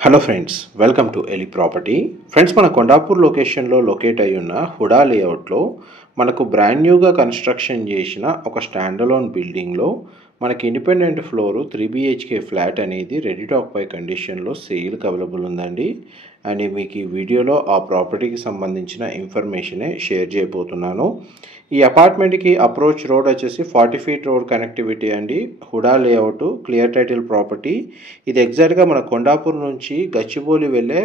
Hello friends, welcome to Eli property. Friends, మన కొండాపూర్ లొకేషన్లో locate అయి ఉన్న హుడా లేఅవుట్లో మనకు బ్రాండ్ న్యూగా కన్స్ట్రక్షన్ చేసిన ఒక స్టాండలోన్ బిల్డింగ్లో మనకి ఇండిపెండెంట్ ఫ్లోరు 3 BHK ఫ్లాట్ అనేది రెడీ టు ఆక్యుపై కండిషన్లో సేల్కి అవైలబుల్ ఉందండి. అండ్ మీకు ఈ వీడియోలో ఆ ప్రాపర్టీకి సంబంధించిన ఇన్ఫర్మేషనే షేర్ చేయబోతున్నాను. ఈ అపార్ట్మెంట్కి అప్రోచ్ రోడ్ వచ్చేసి 40 ఫీట్ రోడ్ కనెక్టివిటీ అండి. HUDA layout, clear title property. ఇది ఎగ్జాక్ట్గా మన కొండాపూర్ నుంచి గచ్చిబౌలి వెళ్ళే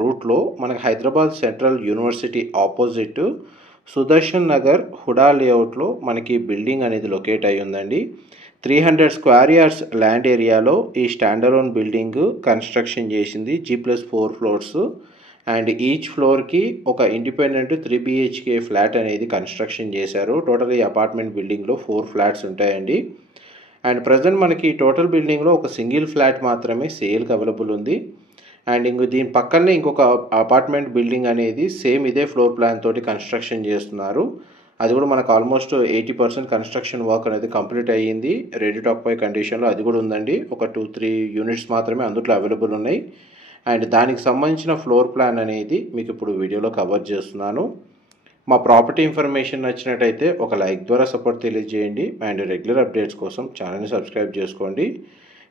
రూట్లో మనకి Hyderabad central university opposite Sudarshan Nagar HUDA లేఅవుట్లో మనకి బిల్డింగ్ అనేది లొకేట్ అయి ఉందండి. 300 స్క్వేర్ యార్డ్స్ ల్యాండ్ ఏరియాలో ఈ స్టాండలోన్ బిల్డింగ్ కన్స్ట్రక్షన్ చేసింది. G+4 ఫ్లోర్స్ అండ్ ఈచ్ ఫ్లోర్కి ఒక ఇండిపెండెంట్ 3 BHK ఫ్లాట్ అనేది కన్స్ట్రక్షన్ చేశారు. టోటల్ ఈ అపార్ట్మెంట్ బిల్డింగ్లో 4 ఫ్లాట్స్ ఉంటాయండి. అండ్ ప్రజెంట్ మనకి టోటల్ బిల్డింగ్లో ఒక సింగిల్ ఫ్లాట్ మాత్రమే సేల్కి అవైలబుల్ ఉంది. అండ్ దీని పక్కనే ఇంకొక అపార్ట్మెంట్ బిల్డింగ్ అనేది సేమ్ ఇదే ఫ్లోర్ ప్లాన్ తోటి కన్స్ట్రక్షన్ చేస్తున్నారు. అది కూడా మనకు ఆల్మోస్ట్ 80% కన్స్ట్రక్షన్ వర్క్ అనేది కంప్లీట్ అయ్యింది. రెడీ టు ఆక్యుపై కండిషన్లో అది కూడా ఉందండి. ఒక 2-3 యూనిట్స్ మాత్రమే అందులో అవైలబుల్ ఉన్నాయి. అండ్ దానికి సంబంధించిన ఫ్లోర్ ప్లాన్ అనేది మీకు ఇప్పుడు వీడియోలో కవర్ చేస్తున్నాను. మా ప్రాపర్టీ ఇన్ఫర్మేషన్ నచ్చినట్టయితే ఒక లైక్ ద్వారా సపోర్ట్ తెలియజేయండి. అండ్ రెగ్యులర్ అప్డేట్స్ కోసం ఛానల్ని సబ్స్క్రైబ్ చేసుకోండి.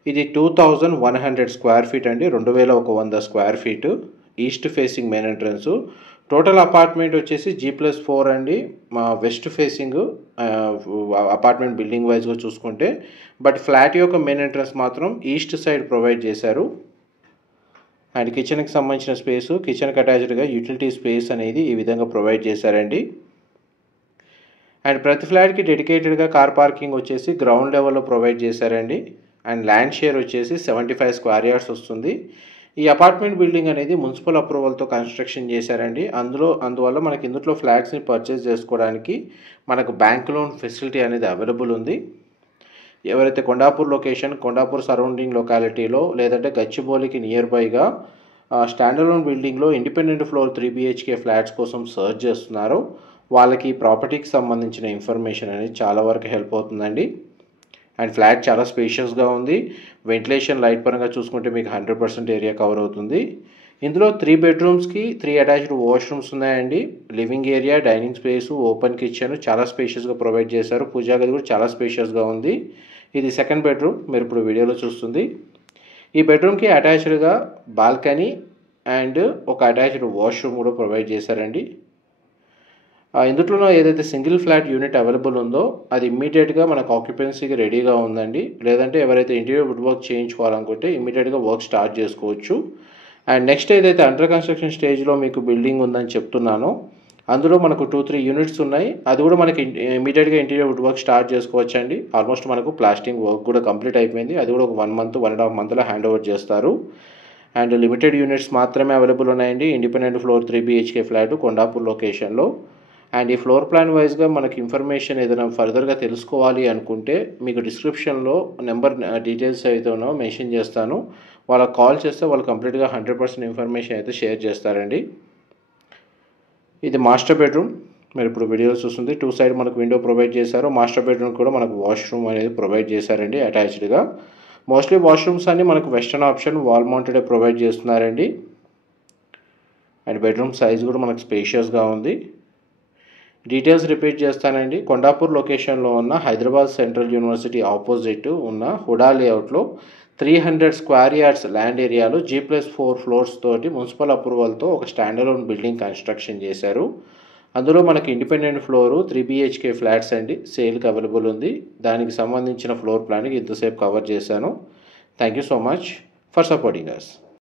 ఇది 2100 స్క్వేర్ ఫీట్ అండి, 2100 square feet. East facing main entrance. Total apartment వచ్చేసి G+4 అండి. మా వెస్ట్ ఫేసింగ్ అపార్ట్మెంట్ బిల్డింగ్ వైజ్గా చూసుకుంటే, బట్ ఫ్లాట్ యొక్క మెయిన్ ఎంట్రన్స్ మాత్రం ఈస్ట్ సైడ్ ప్రొవైడ్ చేశారు. అండ్ కిచెన్కి సంబంధించిన స్పేసు, కిచెన్కి అటాచ్డ్గా యూటిలిటీ స్పేస్ అనేది ఈ విధంగా ప్రొవైడ్ చేశారండి. అండ్ ప్రతి ఫ్లాట్కి డెడికేటెడ్గా కార్ పార్కింగ్ వచ్చేసి గ్రౌండ్ లెవెల్లో ప్రొవైడ్ చేశారండి. అండ్ ల్యాండ్ షేర్ వచ్చేసి 75 స్క్వేర్ యార్డ్స్ వస్తుంది. ఈ అపార్ట్మెంట్ బిల్డింగ్ అనేది మున్సిపల్ అప్రూవల్తో కన్స్ట్రక్షన్ చేశారండి. అందువల్ల మనకి ఇందులో ఫ్లాట్స్ని పర్చేస్ చేసుకోవడానికి మనకు బ్యాంక్ లోన్ ఫెసిలిటీ అనేది అవైలబుల్ ఉంది. ఎవరైతే కొండాపూర్ లొకేషన్, కొండాపూర్ సరౌండింగ్ లొకాలిటీలో లేదంటే గచ్చిబౌలికి నియర్ బైగా స్టాండలోన్ బిల్డింగ్లో ఇండిపెండెంట్ ఫ్లోర్ 3 BHK ఫ్లాట్స్ కోసం సర్చ్ చేస్తున్నారో వాళ్ళకి ఈ ప్రాపర్టీకి సంబంధించిన ఇన్ఫర్మేషన్ అనేది చాలా వరకు హెల్ప్ అవుతుందండి. అండ్ ఫ్లాట్ చాలా స్పేషియస్గా ఉంది. వెంటిలేషన్ లైట్ పరంగా చూసుకుంటే మీకు 100% ఏరియా కవర్ అవుతుంది. ఇందులో 3 బెడ్రూమ్స్కి 3 అటాచ్డ్ వాష్రూమ్స్ ఉన్నాయండి. Living area, dining space, open kitchen చాలా స్పేషియస్గా ప్రొవైడ్ చేశారు. పూజా గది కూడా చాలా స్పేషియస్గా ఉంది. ఇది సెకండ్ బెడ్రూమ్, మీరు ఇప్పుడు వీడియోలో చూస్తుంది. ఈ బెడ్రూమ్కి అటాచ్డ్గా బాల్కనీ అండ్ ఒక అటాచ్డ్ వాష్రూమ్ కూడా ప్రొవైడ్ చేశారండి. ఇందులో ఏదైతే సింగిల్ ఫ్లాట్ యూనిట్ అవైలబుల్ ఉందో అది ఇమ్మీడియట్గా మనకు ఆక్యుపెన్సీకి రెడీగా ఉందండి. లేదంటే ఎవరైతే ఇంటీరియర్ వుడ్ వర్క్ చేయించుకోవాలనుకుంటే ఇమ్మీడియట్గా వర్క్ స్టార్ట్ చేసుకోవచ్చు. అండ్ నెక్స్ట్ ఏదైతే అండర్ కన్స్ట్రక్షన్ స్టేజ్లో మీకు బిల్డింగ్ ఉందని చెప్తున్నానో అందులో మనకు 2-3 యూనిట్స్ ఉన్నాయి. అది కూడా మనకి ఇమ్మీడియట్గా ఇంటీరియర్ వుడ్ వర్క్ స్టార్ట్ చేసుకోవచ్చు అండి. ఆల్మోస్ట్ మనకు ప్లాస్టింగ్ వర్క్ కూడా కంప్లీట్ అయిపోయింది. అది కూడా ఒక 1.5 మంత్లో హ్యాండ్ ఓవర్ చేస్తారు. అండ్ లిమిటెడ్ యూనిట్స్ మాత్రమే అవైలబుల్ ఉన్నాయండి. Independent floor 3 BHK flat Kondapur లొకేషన్లో. అండ్ ఈ ఫ్లోర్ ప్లాన్ వైజ్గా మనకి ఇన్ఫర్మేషన్ ఏదైనా ఫర్దర్గా తెలుసుకోవాలి అనుకుంటే మీకు డిస్క్రిప్షన్లో నెంబర్ డీటెయిల్స్ అయితే ఉన్నాయో మెన్షన్ చేస్తాను. వాళ్ళకి కాల్ చేస్తే వాళ్ళు కంప్లీట్గా 100% ఇన్ఫర్మేషన్ అయితే షేర్ చేస్తారండి. ఇది మాస్టర్ బెడ్రూమ్, మీరు ఇప్పుడు వీడియోలో చూస్తుంది. 2 సైడ్ మనకు విండో ప్రొవైడ్ చేశారు. మాస్టర్ బెడ్రూమ్ కూడా మనకు వాష్రూమ్ అనేది ప్రొవైడ్ చేశారండి అటాచ్డ్గా. మోస్ట్లీ వాష్రూమ్స్ అన్ని మనకు western option wall mounted provide చేస్తున్నారండి. అండ్ బెడ్రూమ్ సైజ్ కూడా మనకు స్పేషియస్గా ఉంది. డీటెయిల్స్ రిపీట్ చేస్తానండి. కొండాపూర్ లొకేషన్లో ఉన్న హైదరాబాద్ సెంట్రల్ యూనివర్సిటీ ఆపోజిట్ ఉన్న హుడా లేఅవుట్లో 300 స్క్వేర్ యార్డ్స్ ల్యాండ్ ఏరియాలో G+4 ఫ్లోర్స్ తోటి మున్సిపల్ అప్రూవల్తో ఒక స్టాండలోన్ బిల్డింగ్ కన్స్ట్రక్షన్ చేశారు. అందులో మనకి ఇండిపెండెంట్ ఫ్లోరు 3 BHK ఫ్లాట్స్ అండి సేల్కి అవైలబుల్ ఉంది. దానికి సంబంధించిన ఫ్లోర్ ప్లాన్కి ఇంతసేపు కవర్ చేశాను. Thank you so much for supporting us.